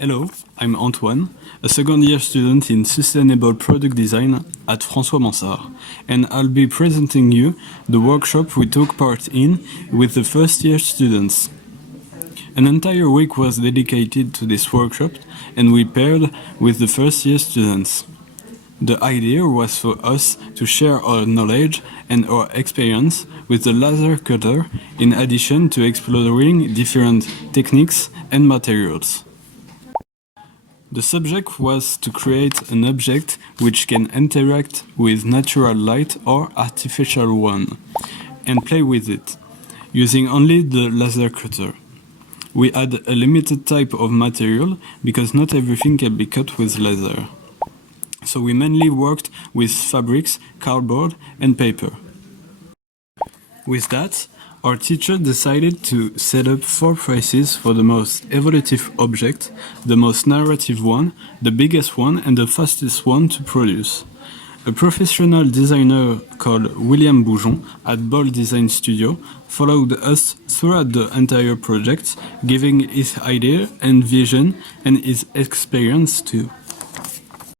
Hello, I'm Antoine, a second-year student in Sustainable Product Design at François Mansart, and I'll be presenting you the workshop we took part in with the first-year students. An entire week was dedicated to this workshop, and we paired with the first-year students. The idea was for us to share our knowledge and our experience with the laser cutter, in addition to exploring different techniques and materials. The subject was to create an object which can interact with natural light or artificial one, and play with it, using only the laser cutter. We had a limited type of material because not everything can be cut with laser. So we mainly worked with fabrics, cardboard and paper. With that, our teacher decided to set up 4 prices for the most evolutive object, the most narrative one, the biggest one and the fastest one to produce. A professional designer called William Boujon at Ball Design Studio followed us throughout the entire project, giving his idea and vision and his experience too.